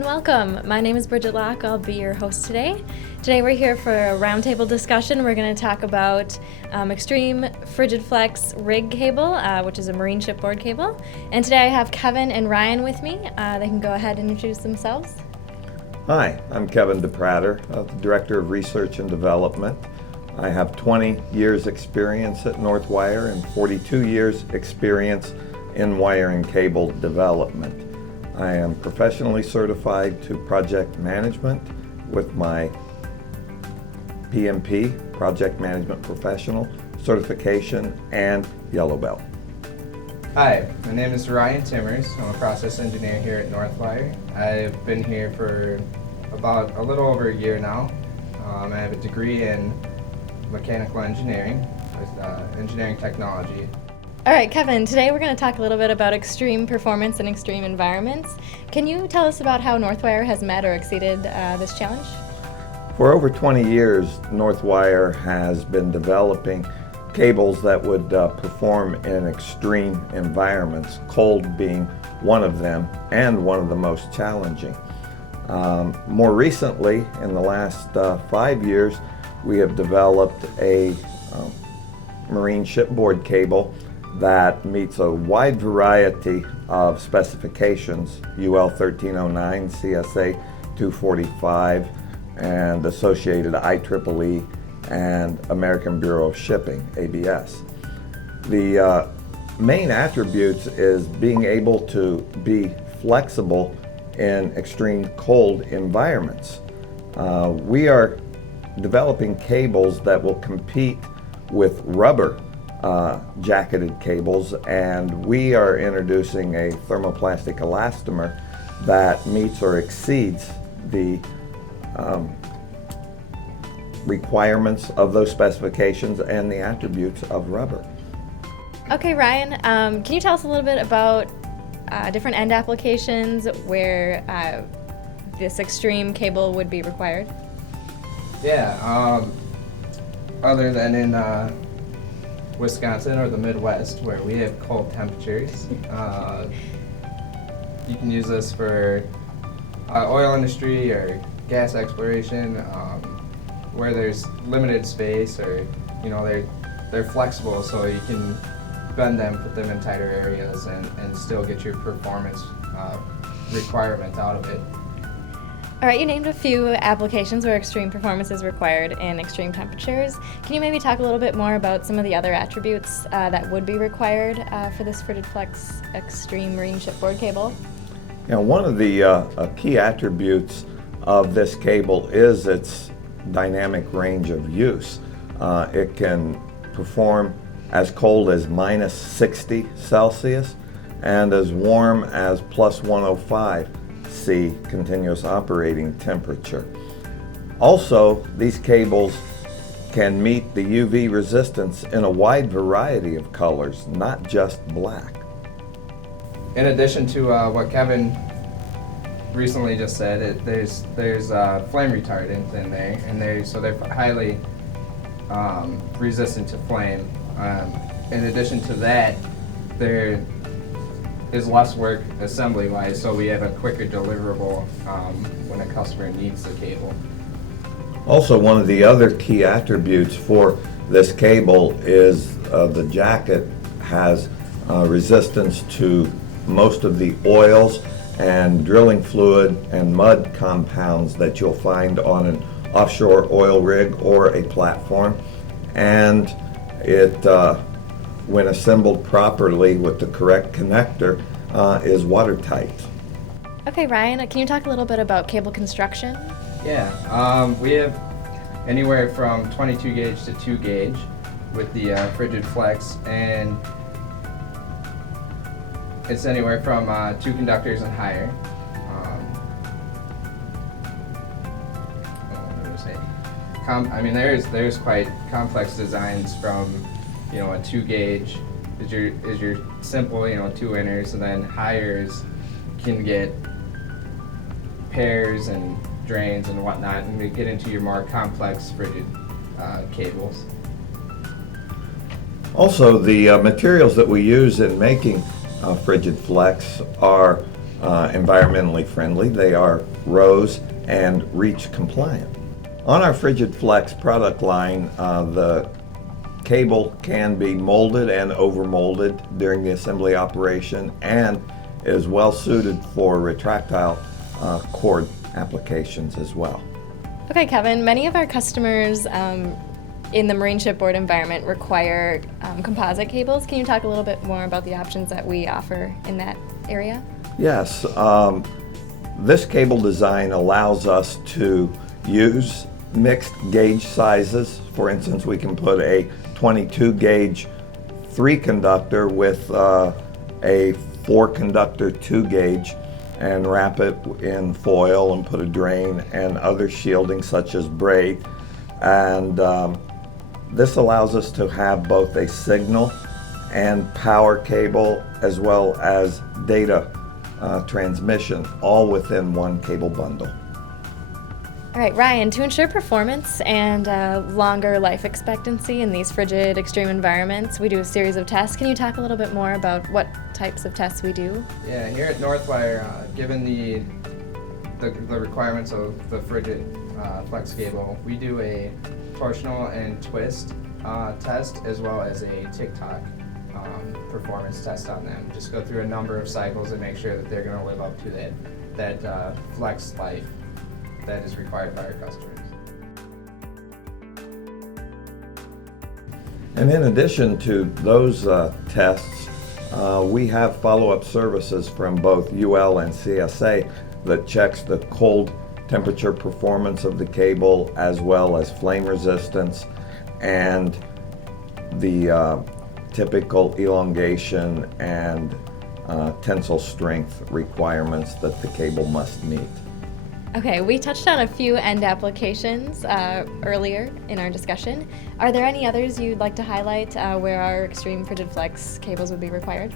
and welcome. My name is Bridget Locke. I'll be your host today. Today we're here for a roundtable discussion. We're going to talk about Extreme Frigid Flex rig cable, which is a marine shipboard cable. And today I have Kevin and Ryan with me. They can go ahead and introduce themselves. Hi, I'm Kevin DePrater, the Director of Research and Development. I have 20 years experience at Northwire and 42 years experience in wire and cable development. I am professionally certified to project management with my PMP, Project Management Professional, certification, and Yellow Belt. Hi, my name is Ryan Timmers. I'm a process engineer here at Northwire. I've been here for about a little over a year now. I have a degree in mechanical engineering with engineering technology. All right, Kevin, today we're going to talk a little bit about extreme performance and extreme environments. Can you tell us about how Northwire has met or exceeded this challenge? For over 20 years, Northwire has been developing cables that would perform in extreme environments, cold being one of them and one of the most challenging. More recently, in the last 5 years, we have developed a marine shipboard cable that meets a wide variety of specifications, UL 1309, CSA 245, and associated IEEE and American Bureau of Shipping, ABS. The main attributes is being able to be flexible in extreme cold environments. We are developing cables that will compete with rubber jacketed cables, and we are introducing a thermoplastic elastomer that meets or exceeds the requirements of those specifications and the attributes of rubber. Okay, Ryan, can you tell us a little bit about different end applications where this extreme cable would be required? Yeah, other than in Wisconsin or the Midwest where we have cold temperatures, you can use this for oil industry or gas exploration, where there's limited space, or they're flexible, so you can bend them, put them in tighter areas, and still get your performance requirement out of it. All right, you named a few applications where extreme performance is required in extreme temperatures. Can you maybe talk a little bit more about some of the other attributes that would be required for this Frigid Flex Extreme Marine Shipboard cable? One of the key attributes of this cable is its dynamic range of use. It can perform as cold as minus 60 Celsius and as warm as plus 105 C continuous operating temperature. Also, these cables can meet the UV resistance in a wide variety of colors, not just black. In addition to what Kevin recently just said, there's flame retardant in there, and they're highly resistant to flame. In addition to that, there is less work assembly-wise, so we have a quicker deliverable when a customer needs the cable. Also, one of the other key attributes for this cable is the jacket has resistance to most of the oils and drilling fluid and mud compounds that you'll find on an offshore oil rig or a platform, and it when assembled properly with the correct connector, is watertight. Okay, Ryan, can you talk a little bit about cable construction? Yeah, we have anywhere from 22 gauge to 2 gauge with the Frigid Flex, and it's anywhere from 2 conductors and higher. What do I say? There's quite complex designs from a 2 gauge is your simple 2 inners, and then highers can get pairs and drains and whatnot, and we get into your more complex Frigid cables. Also, the materials that we use in making Frigid Flex are environmentally friendly. They are ROSE and REACH compliant. On our Frigid Flex product line, the cable can be molded and overmolded during the assembly operation and is well suited for retractile cord applications as well. Okay, Kevin, many of our customers in the marine shipboard environment require composite cables. Can you talk a little bit more about the options that we offer in that area? Yes, this cable design allows us to use mixed gauge sizes. For instance, we can put a 22 gauge 3 conductor with a 4 conductor 2 gauge and wrap it in foil and put a drain and other shielding such as braid. And this allows us to have both a signal and power cable as well as data transmission all within one cable bundle. All right, Ryan, to ensure performance and longer life expectancy in these frigid, extreme environments, we do a series of tests. Can you talk a little bit more about what types of tests we do? Yeah, here at Northwire, given the requirements of the Frigid Flex cable, we do a torsional and twist test as well as a tick-tock performance test on them. Just go through a number of cycles and make sure that they're going to live up to that flex life that is required by our customers. And in addition to those tests, we have follow-up services from both UL and CSA that checks the cold temperature performance of the cable as well as flame resistance and the typical elongation and tensile strength requirements that the cable must meet. Okay, we touched on a few end applications earlier in our discussion. Are there any others you'd like to highlight where our Extreme Frigid Flex cables would be required?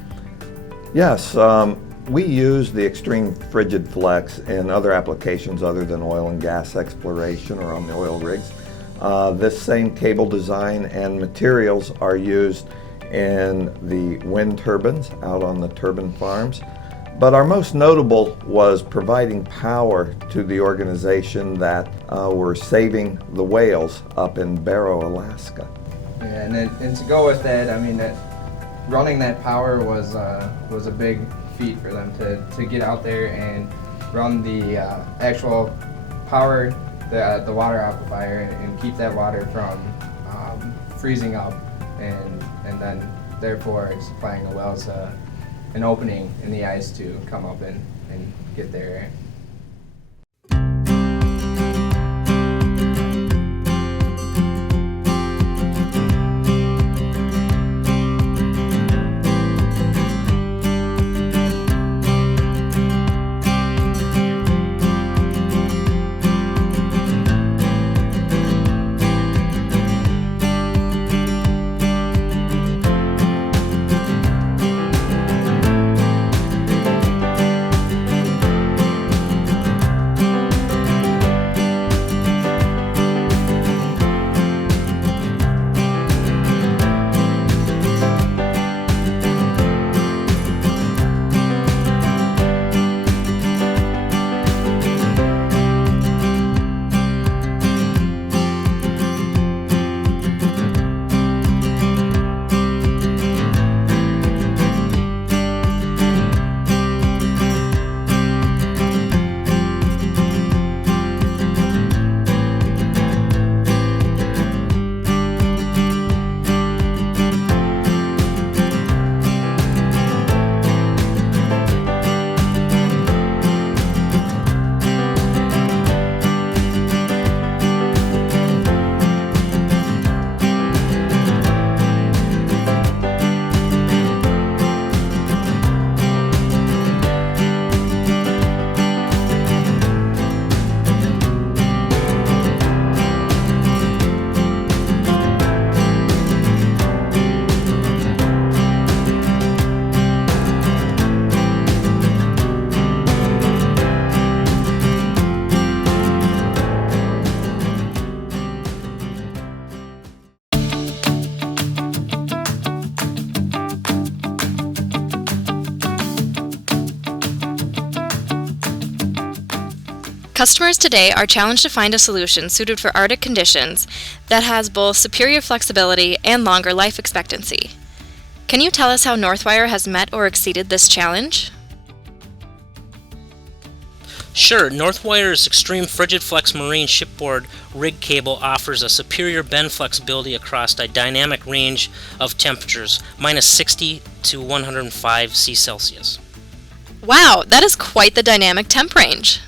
Yes, we use the Extreme Frigid Flex in other applications other than oil and gas exploration or on the oil rigs. This same cable design and materials are used in the wind turbines out on the turbine farms. But our most notable was providing power to the organization that were saving the whales up in Barrow, Alaska. Yeah, and to go with that, I mean, running that power was a big feat for them to get out there and run the actual power, the water aquifer, and keep that water from freezing up, and then therefore supplying the whales an opening in the ice to come up and get there. Customers today are challenged to find a solution suited for Arctic conditions that has both superior flexibility and longer life expectancy. Can you tell us how Northwire has met or exceeded this challenge? Sure, Northwire's Extreme Frigid Flex Marine Shipboard Rig Cable offers a superior bend flexibility across a dynamic range of temperatures, minus 60 to 105 C-Celsius. Wow, that is quite the dynamic temp range.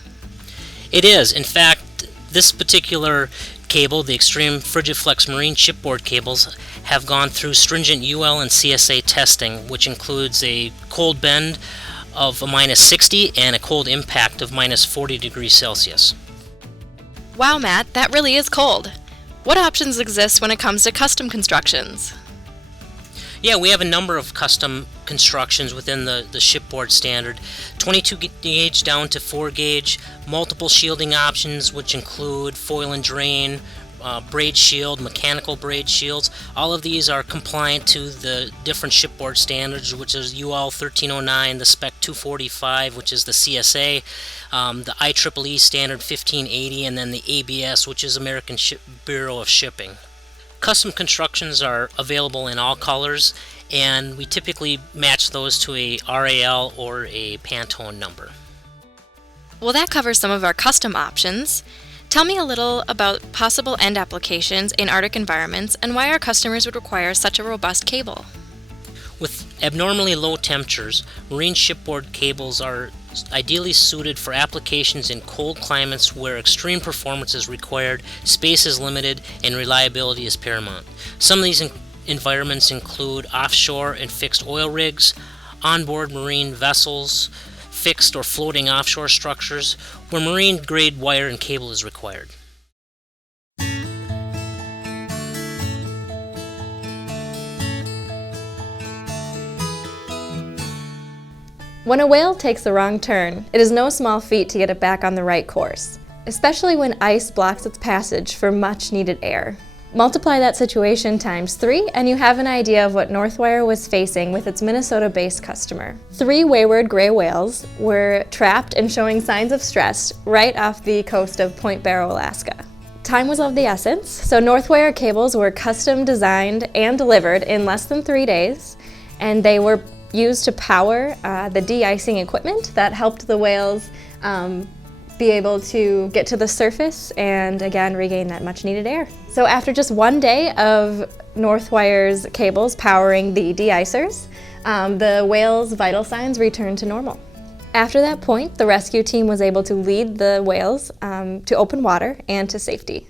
It is. In fact, this particular cable, the Extreme Frigid Flex Marine Shipboard cables, have gone through stringent UL and CSA testing, which includes a cold bend of a minus 60 and a cold impact of minus 40 degrees Celsius. Wow, Matt, that really is cold. What options exist when it comes to custom constructions? Yeah, we have a number of custom constructions within the shipboard standard. 22 gauge down to 4 gauge, multiple shielding options which include foil and drain, braid shield, mechanical braid shields. All of these are compliant to the different shipboard standards, which is UL 1309, the Spec 245, which is the CSA, the IEEE standard 1580, and then the ABS, which is American Bureau of Shipping. Custom constructions are available in all colors, and we typically match those to a RAL or a Pantone number. Well, that covers some of our custom options. Tell me a little about possible end applications in Arctic environments and why our customers would require such a robust cable. With abnormally low temperatures, marine shipboard cables are ideally suited for applications in cold climates where extreme performance is required, space is limited, and reliability is paramount. Some of these environments include offshore and fixed oil rigs, onboard marine vessels, fixed or floating offshore structures, where marine-grade wire and cable is required. When a whale takes the wrong turn, it is no small feat to get it back on the right course, especially when ice blocks its passage for much needed air. Multiply that situation times 3 and you have an idea of what Northwire was facing with its Minnesota-based customer. 3 wayward gray whales were trapped and showing signs of stress right off the coast of Point Barrow, Alaska. Time was of the essence, so Northwire cables were custom designed and delivered in less than 3 days, and they were used to power the de-icing equipment that helped the whales be able to get to the surface and again regain that much needed air. So after just 1 day of Northwire's cables powering the de-icers, the whales' vital signs returned to normal. After that point, the rescue team was able to lead the whales to open water and to safety.